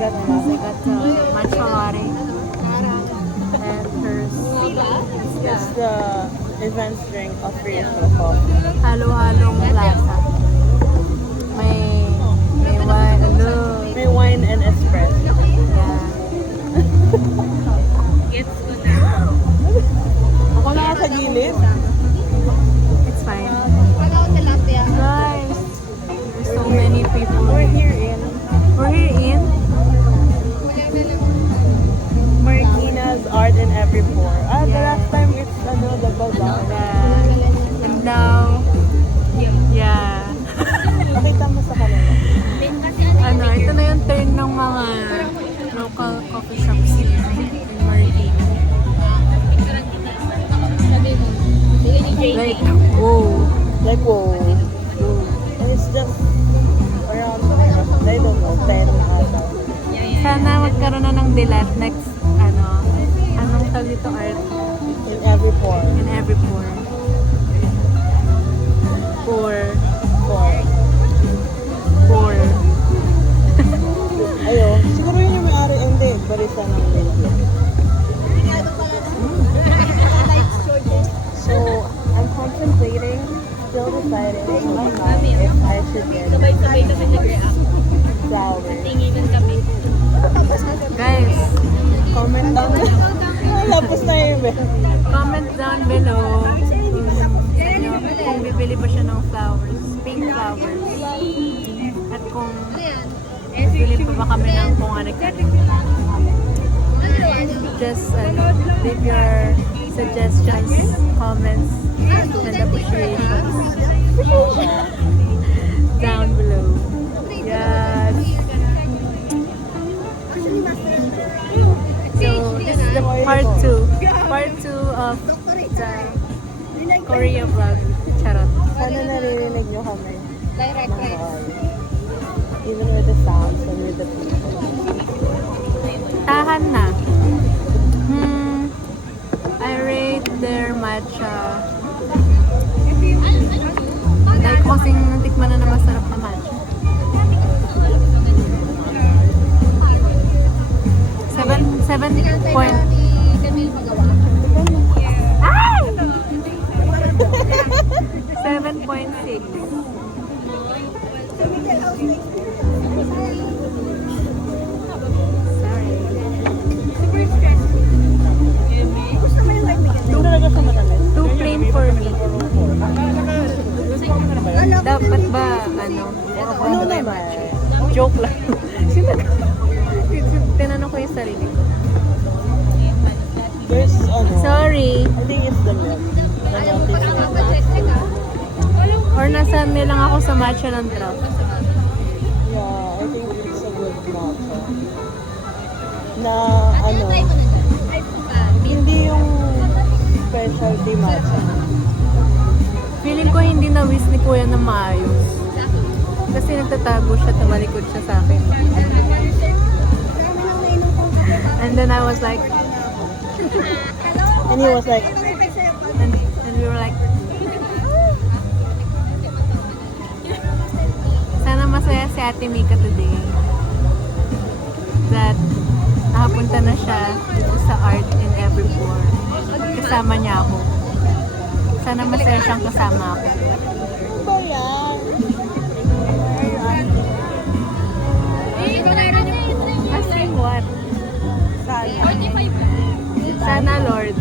got matcha latte and hers is the events drink of Riesco Coffee. Halo-halong lasa. May wine, May wine and espresso. yeah. Ako na sa gilid. It's fine. Guys, there's so many people. We're here in We're here in Marikina's Art in Every Pore. The Yeah. last time it's the bazaar. and now, yeah. Pakita mo sa kanila. Ito na yung turn ng mga local coffee shops here in Marikina. Like, whoa. Like, whoa. And it's just around, I don't know, 10 ata. Sana magkaroon na ng dilat next, anong tawag dito, art In every pore. in every pore. Pore. Pore. Pore. Ayun. Siguro yun yung may-ari. Hindi. Barista ng lady. So, I'm contemplating, still deciding if I should get flowers. Guys, Comment down. Tapos na yun eh. comment down below kung bibili ba siya ng flowers, pink flowers. At kung bibili pa ba kami ng kung ano. Just leave your suggestions, comments, and appreciations down below. Yes. So this is the part 2 of the Korea vlog. Charot. Sana naririnig nyo kami. Even with the sounds and with the people. Tahan na. I rate their matcha. Dahil ko kasing natikman na masarap na matcha. 7 point. Ay! 7.6. Sorry. Yung talaga sa matamis. Too plain for me. Dapat ba, Ano naman? joke lang. Tinanong ko yung sarili ko. There's, Sorry. I think it's the milk. Or nasa lang ako sa matcha ng drop. Yeah, I think it's a good matcha. Na, hindi yung specialty matcha. Feeling ko hindi na-wish ni Kuya na maayos. Kasi nagtatago siya, tumalikod siya sa akin. And then I was like, And he was like, and we were like, sana masaya si Ate Mika today. That nakapunta na siya dito sa Art in Every Pore. Kasama niya ako. Sana masaya siyang kasama ako. ano ba yan? As in what? Sana Lord.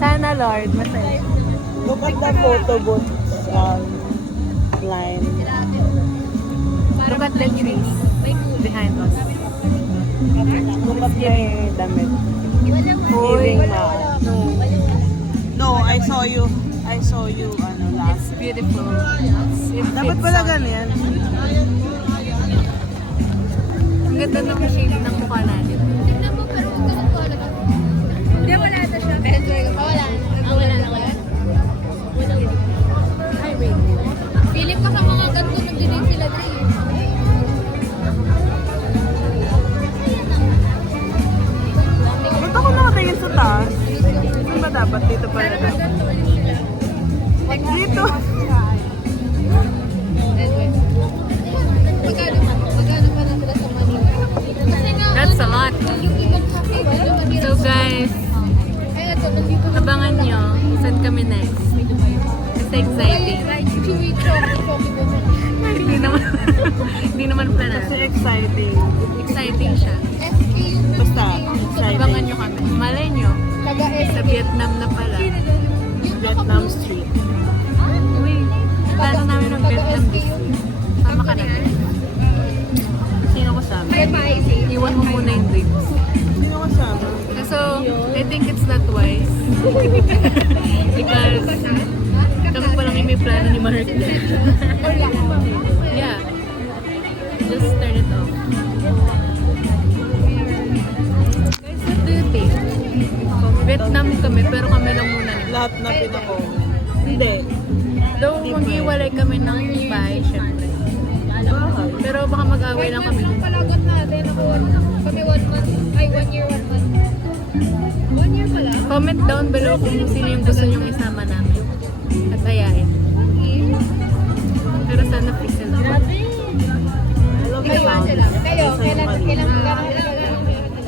Sana Lord, masaya. Look at the photo booth line. Look at the trees behind us. Look at my damit. Uy, Giving na. No, I saw you last. it's beautiful. Dapat pala ganyan. Ang ganda ng shape ng mukha natin. Hindi, wala na siya. Wala. Wala na. Ay, wait. Piling ko sa mga ganito nagdinig sila na eh. Ba't ako nakatingin sa taas? Saan ba dapat? Dito pala na. Dito. Magkano pa na sila sa Manila? exciting. Exciting siya. Basta, Abangan exciting. nyo kami. Malay nyo, sa Vietnam na pala. Vietnam Street. Uy, plano namin ng Vietnam this week. Tama ka na. Sino kasama? Iwan mo muna yung dreams. Sino kasama? So, I think it's not wise. Because kami pa lang yung may plano ni Mark din. Yeah. Just turn it off. Guys, what do you think? Vietnam kami, pero kami lang muna. Lahat na pinako. Hindi. Though maghiwalay kami ng bahay, syempre. Bahay. Pero baka mag-away lang kami. Palagot natin ako. Kami 1 month. Ay, 1 year, 1 month. 1 year pala? Comment down below kung sino yung gusto nyong isama namin. At ayain. Pero sana free sila. Alam Kayo, mo, sila. Kayo, kailan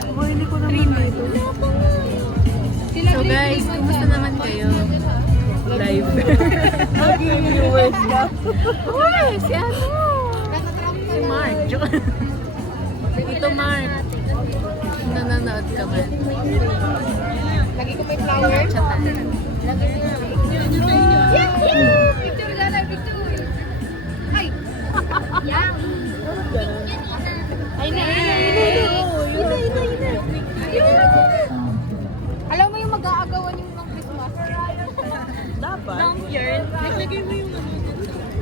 oh, hindi ko naman dito. So guys, kumusta naman kayo? Live. Naging viewers ka. Uy, si ano? Si Mark. Ito Mark. Nanonood ka man. Lagi ko may flower. Chatan. Picture na lang, picture. Ay! Yan! Ay na! Alam mo yung mag-aagawan yung mga Christmas? Dapat.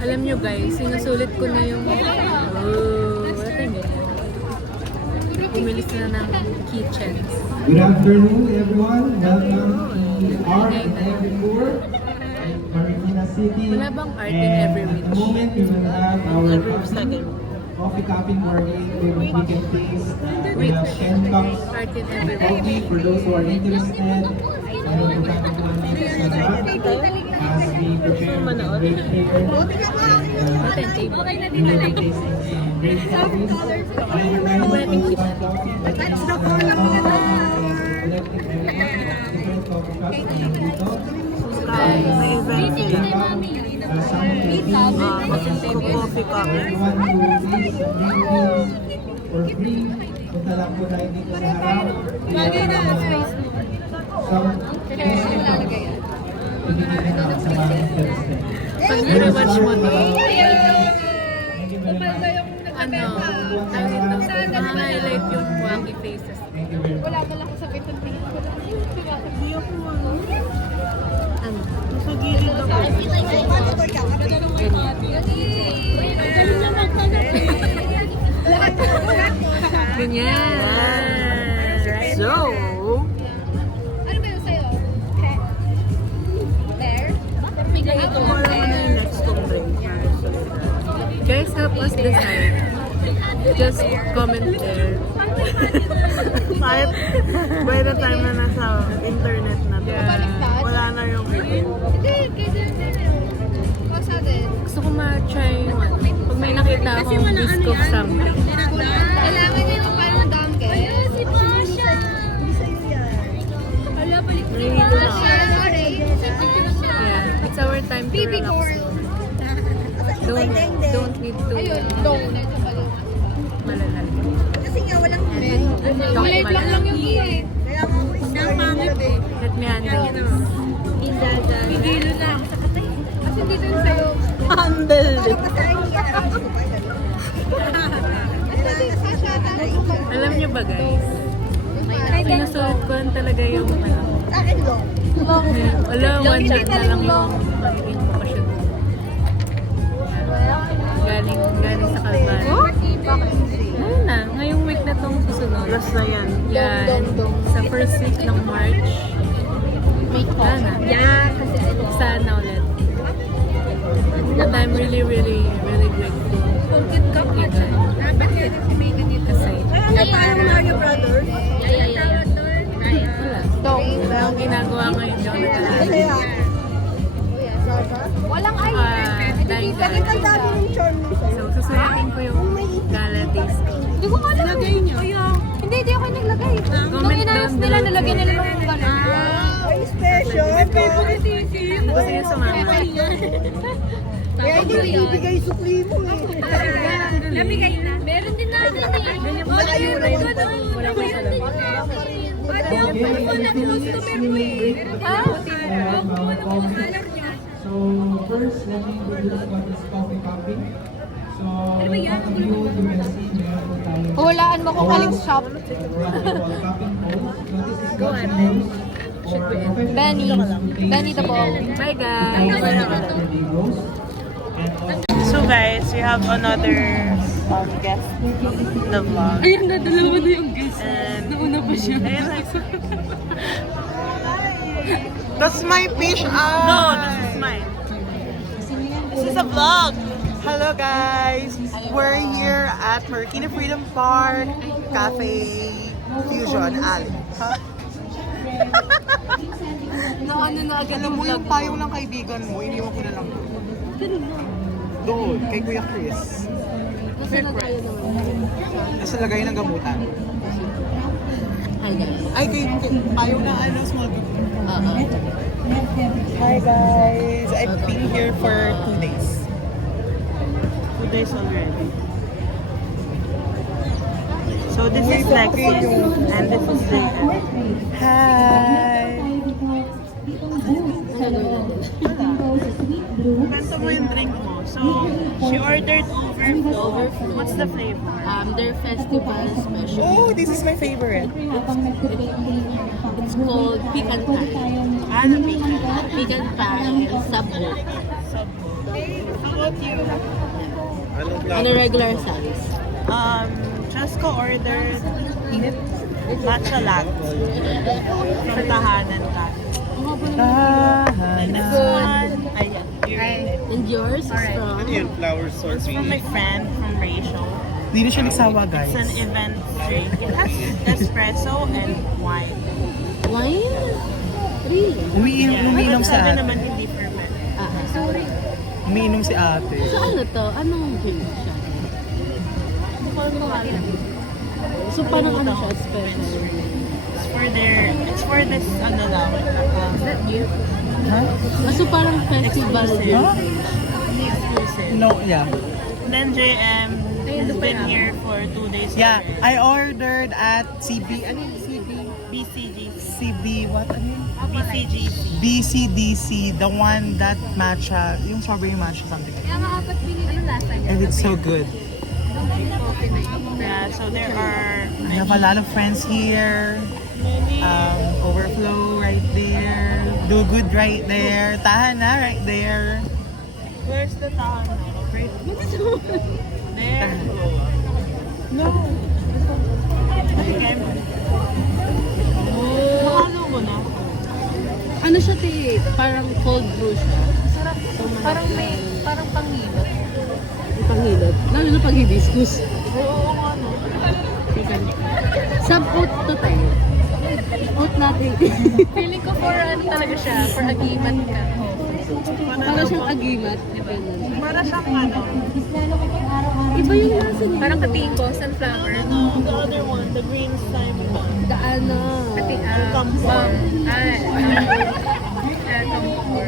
Alam nyo guys, sinusulit ko na yung... Oh, wala tayong ganyan. Umilis na ng kitchens. Good afternoon, everyone. Welcome to Art in Every Core in Marikina City. Wala bang art in every And at the reach? moment, we will have our Every second. coffee cupping party where we can taste. We have 10 cups Art in of every coffee for those who are interested. Ano po kami po dito sa lahat as we prepare for the great dinner. Ito yung table. We will be tasting some great coffees. I would like to some coffee, but it's the different coffee cups na nandito. Guys, May event sila. Coffee cup. Everyone who please bring meals for free. Punta lang po tayo dito sa harap. Ibigay na sa mga Thursday. pag nire-watch mo to, Thank you very much. ano, highlight yung wacky faces. Thank you very much. Wala ka lang sa bitong tingin ko lang. Hindi ako ano. Ano? Nasa gilid ako. Ganyan. So, Ano ba yun sa'yo? There? wala mo na yung next kong break. Guys, help us decide. Just comment there. Kahit by the time na nasa internet na to, Yeah. wala na yung video. Hindi, kasi Pasa din. Gusto ko ma-try yung ano. Pag may nakita akong disc of something. Kailangan niya yung parang dumbbell. Ayun, si Pasha! Hala, balik si Pasha! Sorry. Yeah. It's our time to Baby relax. corn. Don't need to Ayun, don't. malala. Maliit lang yung gilid. Let me handle this. Gigilo na ako sa katay. Kasi dito yung sa'yo. Handle it. Alam niyo ba guys? Sinusuot ko lang talaga yung ano. Wala, one shot na lang yung magiging bakasyon. Galing sa Calvario. Ayun na, ngayong week na tong susunod. Last na yan. Yan, sa first week ng March. Sana. Sana ulit. But I'm really grateful. Kasi, Mario Brothers. wala. Ang ginagawa ngayon, di ako nag-alala. Walang ay. Dahil so, susuyakin ko yung gala tasting. Hindi ko nga nilagay niya. Hindi ako naglagay. Nung Comment inanas down nila, below. nilagay nila yung gano'n. Ay, special. Gusto niyo sumama? Kaya hindi bibigay sukli mo eh. Nabigay na. Meron din na Ganyan pa rin yung kulay nito. Walang kasalanan. So first, let me introduce what is coffee cupping. So for you will see meron po tayo. Hulaan mo kung aling shop. What we call cupping holes. So this is not holes for professional Benny. use. Benny the ball. Bye guys! And also So guys, we have another guest in the vlog. Ayun na, dalawa na yung guys. And Nauna pa siya. That's my fish eye. no, this is mine. This is a vlog. Hello guys. We're here at Marikina Freedom Park Cafe Fusion Alley. Huh? Naano na agad Alam mo yung payong ng kaibigan mo, iniwan ko na lang doon, kay Kuya Chris. Nasa na tayo naman. Nasa lagay ng gamutan. Hi guys. Ay, kay payong na ano, small group. Uh-huh. Hi guys. I've been here for 2 days. 2 days already. So this is Lexi and this is Zayden. Hi. Kwento mo yung drink mo. So, she ordered overflow. What's the flavor? Their festival special. Oh, this is my favorite. It's called Pican Pie. Ano pika? Pican Pie Sabo. How about you? On a regular size. Chesko ordered matcha latte from Tahanan Cafe. And this one, ayan, you read it. And yours is from? It's from my friend from Rachel. Hindi na siya nagsawa, guys. It's an event drink. It has espresso and wine. Wine? Really? Umiinom si Sabi ate. naman hindi ferment. Sorry. Umiinom si ate. So ano to? Anong drink siya? So parang ano siya? Special? It's for this, ano lang. So parang festival din. Huh? Exclusive. No, yeah. And then JM has been here for 2 days. Yeah, already. I ordered at CB, ano yung CB? BCGC. CB, what? Ano yun? BCGC. BCDC, the one that matcha, yung strawberry matcha something. Kaya nga apat binili last time. And it's so good. Yeah, so there are I have a lot of friends here. Overflow right there. Do good right there. Tahana right there. Where's the Tahana? There. No. Okay. Nakalo mo na. Ano siya te? Parang cold brew siya. Parang pangilot. Panghilot. Lalo na pag hibiscus. Oo, ano. Sub-oat to tayo. Oat natin. Feeling ko for ano talaga siya, for agimat ka. Para siyang agimat. Ganun. Para siyang ano. Iba yung lasa niya. Parang katingin ko, sunflower. The other one, the green slime one. Ano? Camphor. Camphor.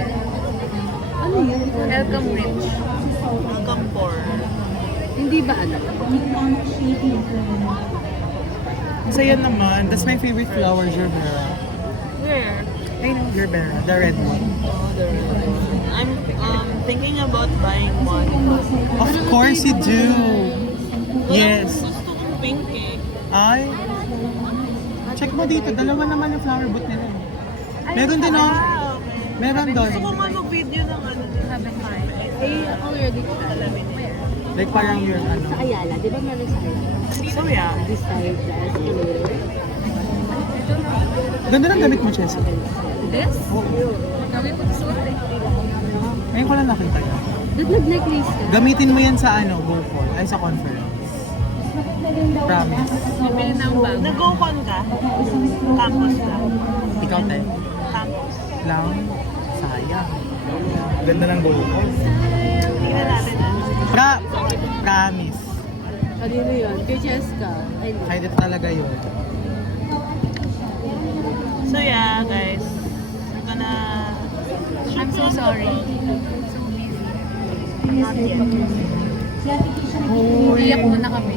Ano yun? Welcome rich. Camphor. Hindi ba ano? So yun naman, that's my favorite flower, gerbera. Where? I know, gerbera, the red one. I'm thinking about buying one. Of course you do. Yes. Gusto kong pink eh. Ay. Check mo dito, dalawa naman yung flower booth nila. Meron din oh. Ah, okay. Meron doon. Gusto ko nga mag-video ng ano. Eh, already ko. Like parang yung ano. Sa Ayala, di ba meron sa Ayala? So yeah. This side, the escalator. Ganda ng damit mo, Chelsea. This? Gawin ko suot eh. Ngayon ko lang nakita yun. Doon nag-necklace ka? Gamitin mo yan sa ano, GoFall. Ay, sa conference. Promise. Bibili ng bag. Nag-go-con ka? Campus ka? Ikaw tayo. Campus. Lang. Sayang. Ganda ng GoFall. Tingnan natin ah. Promise. Kanino yun? Kay Jessica. Ay, Kaya dito talaga yun. So yeah, guys. I'm gonna... I'm so sorry. Not yet. Iyak muna kami.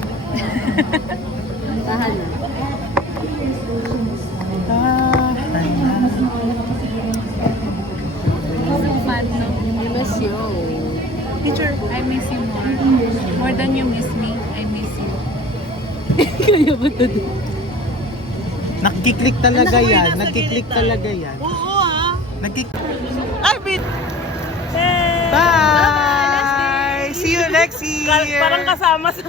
Tahan na. So fun, no? I miss you. Teacher. I miss you more. More than you miss me, I miss you. Kaya ba ito? Nakiklik talaga yan. Nakiklik talaga yan. Oo ah. Ay, Bye! See you next year! Parang kasama sa...